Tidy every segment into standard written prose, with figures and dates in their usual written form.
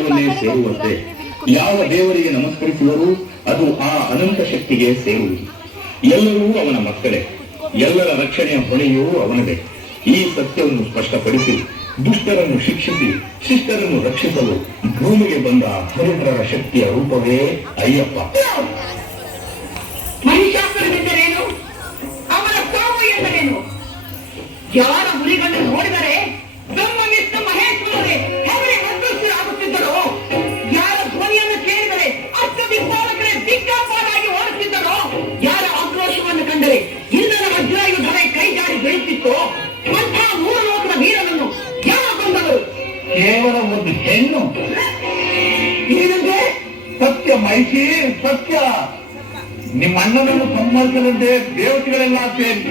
ಲೋಕವನ್ನೇ ಸೇರುವಂತೆ ಯಾವ ದೇವರಿಗೆ ನಮಸ್ಕರಿಸುವರು ಅದು ಆ ಅನಂತ ಶಕ್ತಿಗೆ ಸೇರುವುದು. ಎಲ್ಲರೂ ಅವನ ಮಕ್ಕಳೇ, ಎಲ್ಲರ ರಕ್ಷಣೆಯ ಹೊಣೆಯೂ ಅವನದೇ. ಈ ಸತ್ಯವನ್ನು ಸ್ಪಷ್ಟಪಡಿಸಿ ದುಷ್ಟರನ್ನು ಶಿಕ್ಷಿಸಿ ಶಿಷ್ಟರನ್ನು ರಕ್ಷಿಸಲು ಭೂಮಿಗೆ ಬಂದ ಹರಿಹರರ ಶಕ್ತಿಯ ರೂಪವೇ ಅಯ್ಯಪ್ಪ. ಮಹಿಷಾಸುರನೆಂದರೇನು? ಅವನ ಸಾವು ಎಂದರೇನು? ಯಾರ ಹುಲಿಗಳನ್ನು ನೋಡಿದರೆ ಬ್ರಹ್ಮವಿಷ್ಣು ಮಹೇಶ್ವರರೇ ಹೆವರೇ ಹತ್ತುಸಿರಾಗುತ್ತಿದ್ದರೋ, ಯಾರ ಧ್ವನಿಯನ್ನು ಕೇಳಿದರೆ ಅಷ್ಟದಿಕ್ಪಾಲಕರೇ ದಿಕ್ಕಾಪಾಲಾಗಿ ಓಡುತ್ತಿದ್ದರೋ, ಯಾರ ಆಕ್ರೋಶವನ್ನು ಕಂಡರೆ ಇಂದ್ರನ ವಜ್ರಾಯುಧವೇ ಕೈಜಾರಿ ಬೆಳೆಯುತ್ತಿತ್ತೋ ಅಂಥ ಮೂರು ಲೋಕದ ವೀರನನ್ನು ಯಾರ ಕೊಂದರು? ಕೇವಲ ಒಂದು ಹೆಣ್ಣು. ಏನಂದ್ರೆ? ಸತ್ಯ ಮೈಷಿ, ಸತ್ಯ. ನಿಮ್ಮ ಅಣ್ಣನನ್ನು ಸಂಹರಿಸದಂತೆ ದೇವತೆಗಳೆಲ್ಲ ಸೇರಿ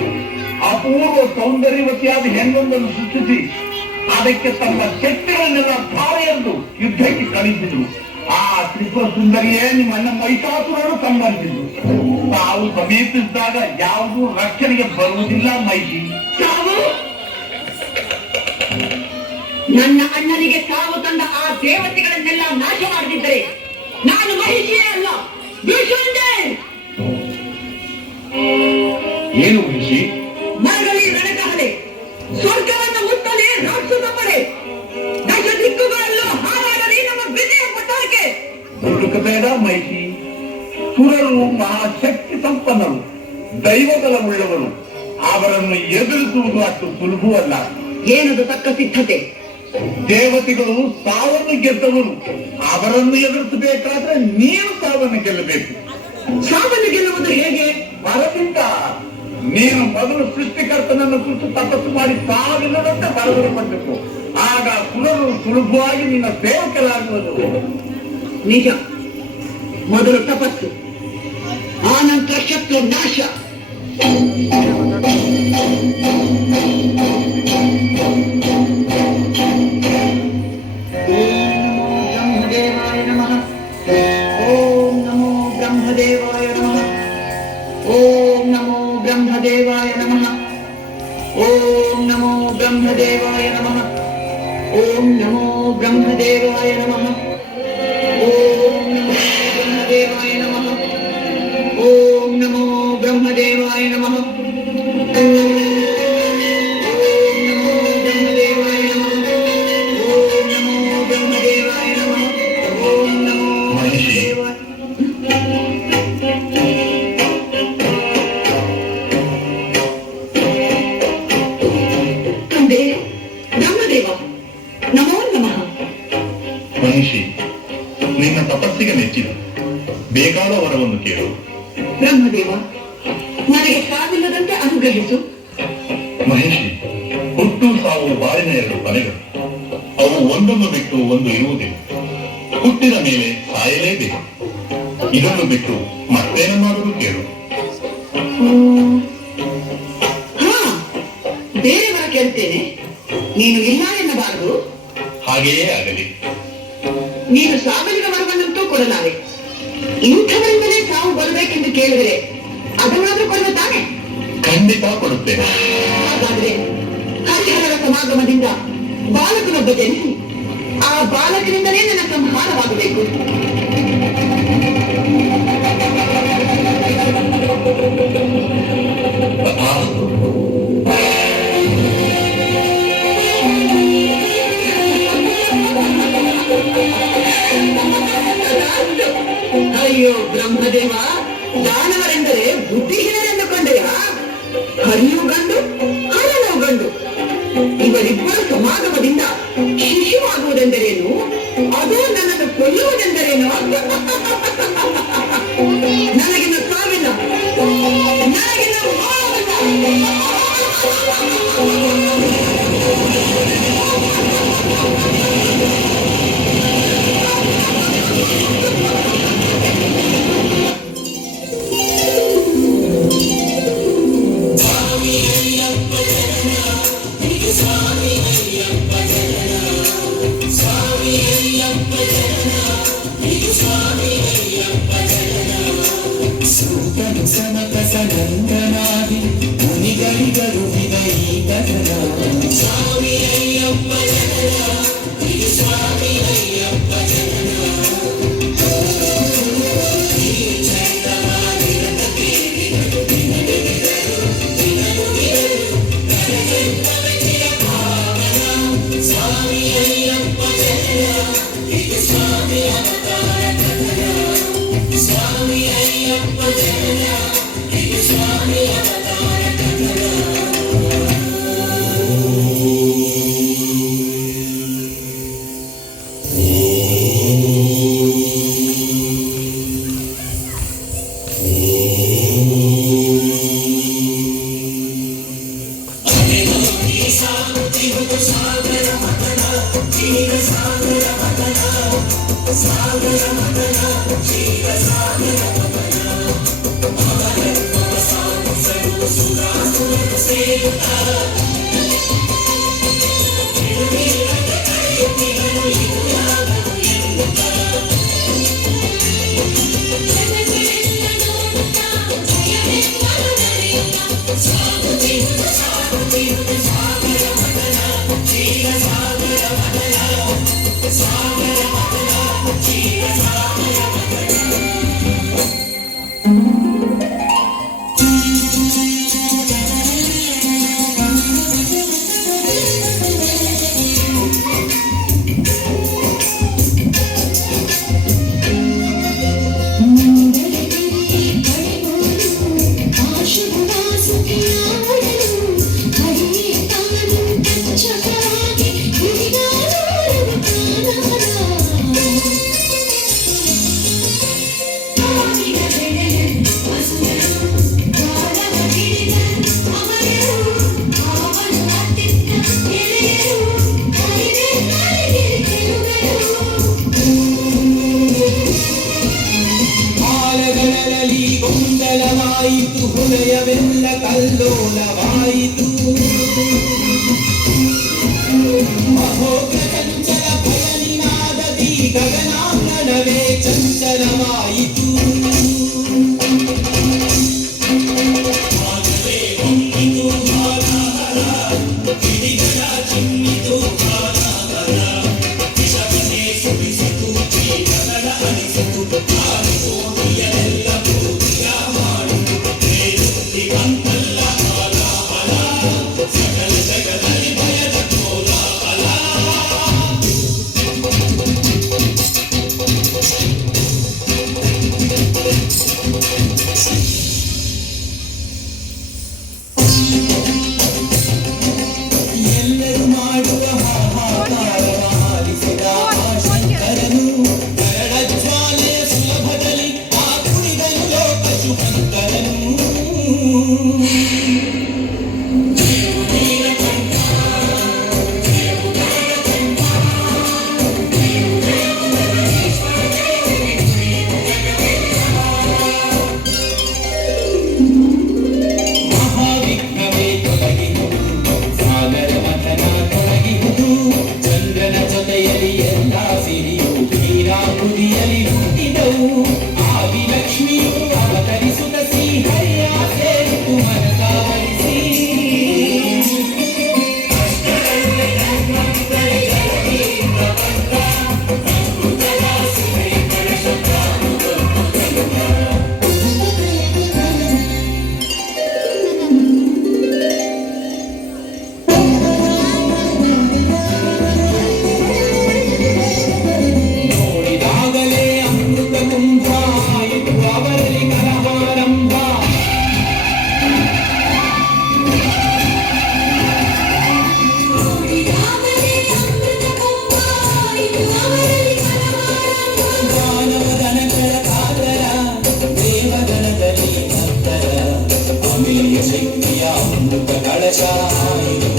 ಅಪೂರ್ವ ಸೌಂದರ್ಯವತಿಯಾದ ಹೆಣ್ಣೊಂದನ್ನು ಸೃಷ್ಟಿಸಿ ಅದಕ್ಕೆ ತಮ್ಮ ಶಕ್ತಿಗಳನ್ನೆಲ್ಲ ತಾಳೆಯದ್ದು ಯುದ್ಧಕ್ಕೆ ಕಳಿಸಿದ್ರು. ಆ ತ್ರಿಪುರ ಸುಂದರಿಯೇ ನಿಮ್ಮ ಅಣ್ಣ ಮಹಿಷಾಸುರನ್ನು ಸಂಹರಿಸಿದ್ರು. ತಾವು ಸಮೀಪಿಸಿದಾಗ ಯಾವುದೂ ರಕ್ಷಣೆಗೆ ಬರುವುದಿಲ್ಲ ಮೈಷಿ. ಸಾವು? ನನ್ನ ಅಣ್ಣನಿಗೆ ಸಾವು ತಂದ ಆ ದೇವತೆಗಳನ್ನೆಲ್ಲ ನಾಶ ಮಾಡದಿದ್ದರೆ ನಾನು ಮಹಿಷಿಯೇ ಅಲ್ಲ, ಭೀಷುಂಡೆ. ಏನು ಮಹಿಷಿ? ಮರಗಲಿ ರಣಕಹಳೆ, ಸ್ವರ್ಗವನ್ನು ಮುತ್ತಲೇ ರಾಕ್ಷಸ ಪಡೆ, ದಶ ದಿಕ್ಕುಗಳಲ್ಲೂ ಹಾರಾಡಲಿ ನಮ್ಮ ವಿಜಯ ಪತಾಕೆ. ಹುಡುಕಬೇಡ ಮೈಷಿ. ಸುರರು ಮಹಾಶಕ್ತಿ ಸಂಪನ್ನರು, ದೈವಬಲವುಳ್ಳವರು. ಅವರನ್ನು ಎದುರಿಸುವುದು ಅಷ್ಟು ಸುಲಭವಲ್ಲ. ಏನದು ತಕ್ಕ ಸಿದ್ಧತೆ? ದೇವತೆಗಳು ಸಾವನ್ನು ಗೆದ್ದವರು. ಅವರನ್ನು ಎದುರಿಸಬೇಕಾದ್ರೆ ನೀನು ಸಾವನ್ನು ಗೆಲ್ಲಬೇಕು. ಸಾವನ್ನು ಗೆಲ್ಲುವುದು ಹೇಗೆ? ಬರದಿಂದ ನೀನು ಮೊದಲು ಸೃಷ್ಟಿಕರ್ತನನ್ನು ಕುರಿತು ತಪಸ್ಸು ಮಾಡಿ ಸಾವಿಲ್ಲದಂತೆ ಬರದರು ಪಟ್ಟಬೇಕು. ಆಗ ಸುರರು ಸುಲಭವಾಗಿ ನಿನ್ನ ಸೇವಕರಾಗುವುದು. ನಿಜ. ಮೊದಲು ತಪಸ್ಸು, ಆನಂತರ ಶತ್ರು ನಾಶ. ಓಂ ನಮೋ ಬ್ರಹ್ಮದೇವಾಯ ನಮಃ. ಓಂ ನಮೋ ಬ್ರಹ್ಮದೇವಾಯ ನಮಃ. ಓಂ ನಮೋ ಬ್ರಹ್ಮದೇವಾಯ ನಮಃ. ಓಂ ನಮೋ ಬ್ರಹ್ಮದೇವಾಯ ನಮಃ. ಓಂ ನಮೋ ಬ್ರಹ್ಮದೇವಾಯ ನಮಃ. ಓಂ ನಮೋ ಬ್ರಹ್ಮದೇವಾಯ ನಮಃ. ಮಹಿಷಿ, ನಿನ್ನ ತಪಸ್ಸಿಗೆ ಮೆಚ್ಚಿದೆ. ಬೇಕಾದ ವರವನ್ನು ಕೇಳು. ಬ್ರಹ್ಮದೇವ, ನನಗೆ ಸಾವಿಲ್ಲದಂತೆ ಅನುಗ್ರಹಿಸು. ಮಹಿಷಿ, ಹುಟ್ಟು ಸಾವು ಬಾಳಿನ ಎರಡು ಕೊನೆಗಳು. ಅವು ಒಂದನ್ನು ಬಿಟ್ಟು ಒಂದು ಇರುವುದಿಲ್ಲ. ಹುಟ್ಟಿದ ಮೇಲೆ ಸಾಯಲೇಬೇಕು. ಇದನ್ನು ಬಿಟ್ಟು ಮತ್ತೇನನ್ನಾದರೂ ಕೇಳು. ಬೇರೆಯವರ ಕೇಳ್ತೇನೆ, ನೀನು ಇಲ್ಲ ಎನ್ನಬಾರದು. ಹಾಗೆಯೇ ಆಗಲಿ. ನೀನು ಸಾವಿರದ ವರವನ್ನಂತೂ ಕೊಡಲಾರೆ. ಇಂಥವರಿಂದಲೇ ಸಾವು ಬರಬೇಕೆಂದು ಕೇಳಿದರೆ ಅದನ್ನಾದ್ರೂ ಕೊಡುವ ತಾನೆ? ಖಂಡಿತ ಕೊಡುತ್ತೇನೆ. ಹಾಗಾದ್ರೆ ಹರಿಹರರ ಸಮಾಗಮದಿಂದ ಬಾಲಕನೊಬ್ಬ ಜನಿಸಿ ಆ ಬಾಲಕನಿಂದಲೇ ನನ್ನ ಸಂಹಾರವಾಗಬೇಕು. ಅಯ್ಯೋ ಬ್ರಹ್ಮದೇವ, ದಾನವರೆಂದರೆ ಬುದ್ಧಿಹೀನರೆಂದುಕೊಂಡೆಯ? ಹರಿಯು ಗಂಡು, ಹರನು ಗಂಡು. ಇವರಿಬ್ಬರ ಸಮಾಗಮದಿಂದ ಶಿಶುವಾಗುವುದೆಂದರೇನು? ಅದು ನನ್ನನ್ನು ಕೊಲ್ಲುವುದೆಂದರೇನು? ನನಗಿನ್ನ ಸಾವಿಲ್ಲ, ನನಗಿನ್ನ ಸಾವಿಲ್ಲ. Swami Ayyappa Janana, Swami Ayyappa Janana. ಗೊಂದಲವಾಯಿತು, ಹೃದಯವೆಲ್ಲ ಕಲ್ಲೋಲವಾಯಿತು. ಮಹೋಗ್ರ ಚಂಚಲ ಭಯನಿನಾದದಿ ಗಗನಾಂಗಣವೇ ಚಂಚಲವಾಯಿತು.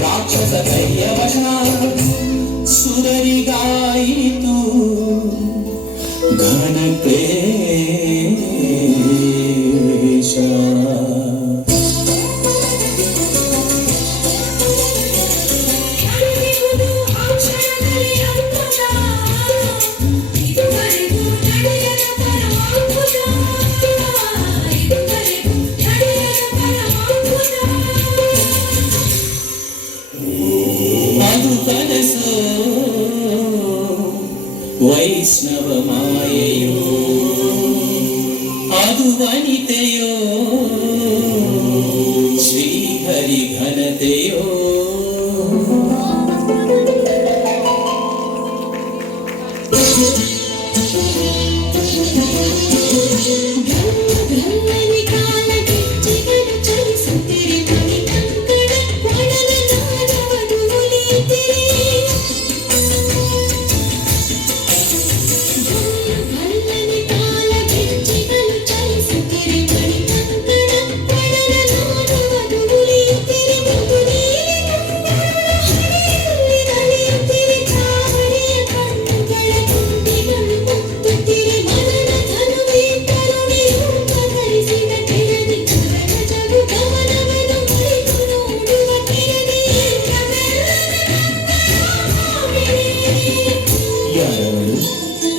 ರಾಕ್ಷಸ ಕೈಯವಶ ಸುರರಿಗಾಯಿತು ಘನ ಕ್ಲೇಶ. ವೈಷ್ಣವ ಮಾಯೆಯೋ ಅದು ವನಿತೆಯೋ ಶ್ರೀಹರಿ ಘನತೆಯೋ ಘನ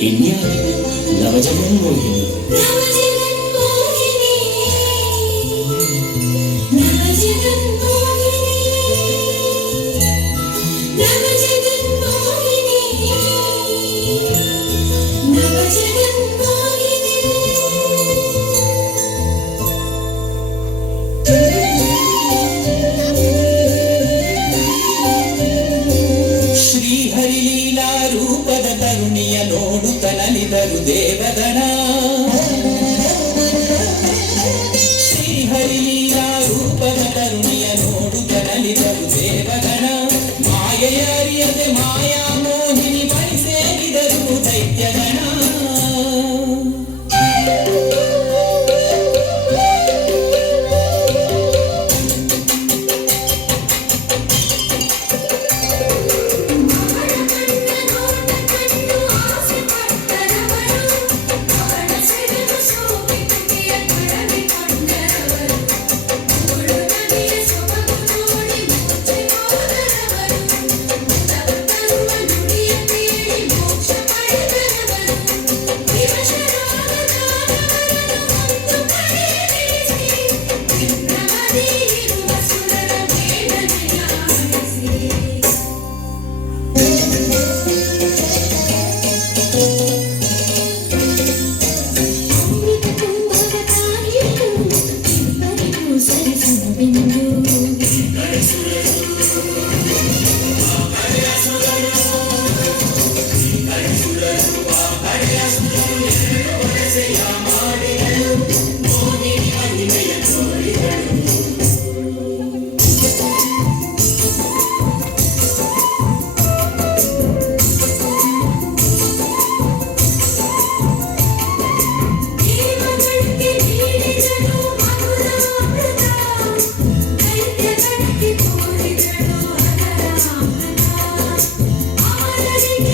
ಇನ್ಯಾರು ನವಜಗನ್ಮೋಹಿನಿ. ಶ್ರೀಹರಿಲೀಲಾ ರೂಪದ ತರುಣಿಯ ನೋಡುತ್ತ ನಲಿದರು ದೇವಗಣ. ಶ್ರೀಹರಿಲೀಲಾ ರೂಪದ ತರುಣಿಯ ನೋಡುತ್ತ ನಲಿದರು ದೇವಗಣ. ಮಾಯೆಯ ಅರಿಯದೆ ಮಾಯಾ ಮೋಹಿನಿ ಬಳಿ ಸೇರಿದರು ದೈತ್ಯಗಣ. Thank you.